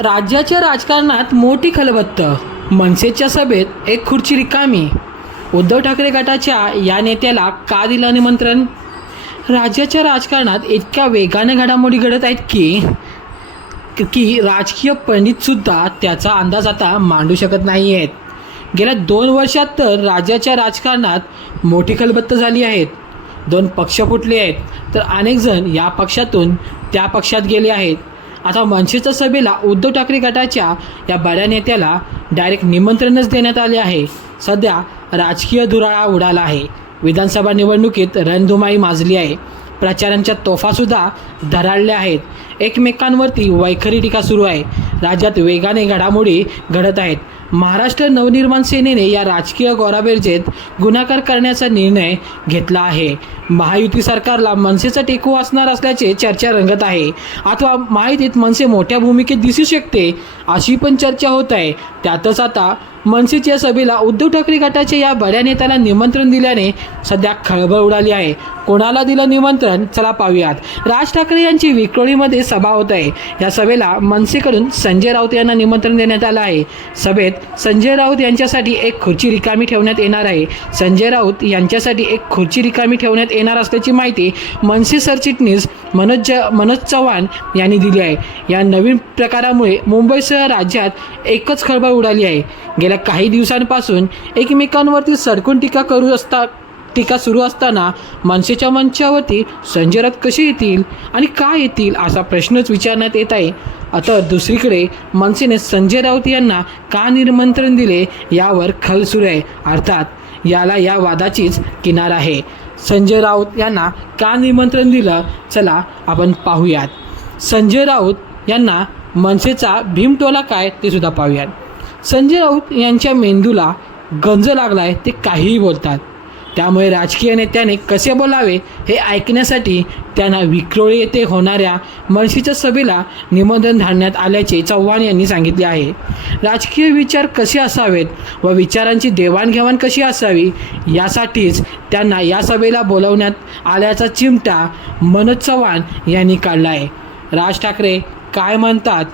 राज्याच्या राजकारणात मोठी खलबत्त. मनसेच्या सभेत एक खुर्ची रिकामी. उद्धव ठाकरे गटाच्या या नेत्याला का दिलं निमंत्रण? राज्याच्या राजकारणात इतक्या वेगाने घडामोडी घडत आहेत की की राजकीय पंडितसुद्धा त्याचा अंदाज आता मांडू शकत नाही आहेत गेल्या दोन वर्षात तर राज्याच्या राजकारणात मोठी खलबत्त झाली आहेत. दोन पक्ष फुटले आहेत तर अनेक जण या पक्षातून त्या पक्षात गेले आहेत. आता मनसेच्या सभेला उद्धव ठाकरे गटाच्या या बड्या नेत्याला डायरेक्ट निमंत्रणच देण्यात आले आहे. सध्या राजकीय धुराळा उडाला आहे. विधानसभा निवडणुकीत रणधुमाई माजली आहे. प्रचारांच्या तोफासुद्धा धराळल्या आहेत. एकमेकांवरती वैखरी टीका सुरू आहे. राज्यात वेगाने घडामोडी घडत आहेत. महाराष्ट्र नवनिर्माण सेनेने या राजकीय गौराबेरजेत गुन्हाकार करण्याचा निर्णय घेतला आहे. महायुती सरकारला मनसेचा टेको असणार असल्याचे चर्चा रंगत आहे. अथवा महायुतीत मनसे मोठ्या भूमिकेत दिसू शकते अशी पण चर्चा होत आहे. त्यातच आता मनसेच्या सभेला उद्धव ठाकरे गटाच्या या बड्या नेत्याला निमंत्रण दिल्याने सध्या खळबळ उडाली आहे. कोणाला दिलं निमंत्रण? चला पाहूयात. राज ठाकरे यांची विक्रोळीमध्ये सभा होत आहे. या सभेला मनसेकडून संजय राऊत यांना निमंत्रण देण्यात आलं आहे. सभेत संजय राऊत यांच्यासाठी एक खुर्ची रिकामी ठेवण्यात येणार आहे. संजय राऊत यांच्यासाठी एक खुर्ची रिकामी ठेवण्यात येणार असल्याची माहिती मनसे सरचिटणीस मनोज मनोज चव्हाण यांनी दिली आहे. या नवीन प्रकारामुळे मुंबईसह राज्यात एकच खळबळ उडाली आहे. गेल्या काही दिवसांपासून एकमेकांवरती सडकून टीका करू असता टीका सुरू असताना मनसेच्या मंचावरती संजय राऊत कसे येतील आणि का येतील असा प्रश्नच विचारण्यात येत आहे. आता दुसरीकडे मनसेने संजय राऊत यांना का निमंत्रण दिले यावर खल सुरू आहे. अर्थात याला या वादाचीच किनार आहे. संजय राऊत यांना का निमंत्रण दिलं? चला आपण पाहूयात. संजय राऊत यांना मनसेचा भीमटोला काय ते सुद्धा पाहूयात. संजय राऊत यांच्या मेंदूला गंज लागलाय ते काहीही बोलतात. त्यामुळे राजकीय नेत्याने कसे बोलावे हे ऐकण्यासाठी त्यांना विक्रोळी येथे होणाऱ्या मनशीच्या सभेला निमंत्रण धाडण्यात आल्याचे चव्हाण यांनी सांगितले आहे. राजकीय विचार कसे असावेत व विचारांची देवाणघेवाण कशी असावी यासाठीच त्यांना या सभेला बोलवण्यात आल्याचा चिमटा मनोज चव्हाण यांनी काढला आहे राज ठाकरे काय म्हणतात?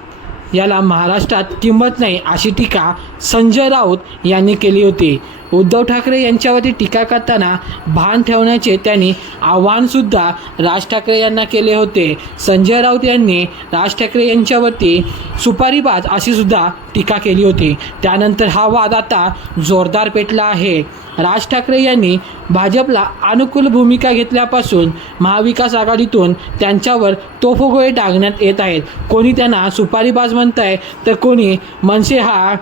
याला महाराष्ट्रात किंमत नाही अशी टीका संजय राऊत यांनी केली होती. उद्धव ठाकरे यांच्यावरती टीका करताना भान ठेवण्याचे त्यांनी आव्हानसुद्धा राज ठाकरे यांना केले होते. संजय राऊत यांनी राज ठाकरे यांच्यावरती सुपारीबाज अशी सुद्धा टीका केली होती. त्यानंतर हा वाद आता जोरदार पेटला आहे. राज ठाकरे यांनी भाजपला अनुकूल भूमिका घेतल्यापासून महाविकास आघाडीतून त्यांच्यावर तोफगोळे टाकण्यात येत आहेत. कोणी त्यांना सुपारीबाज म्हणत आहे तर कोणी मनसे हा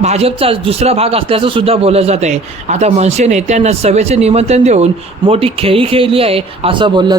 भाजपचा दुसरा भाग असल्याचं सुद्धा बोललं जात आहे आता मनसेने त्यांना सभेचे निमंत्रण देऊन मोठी खेळी खेळली आहे असं बोललं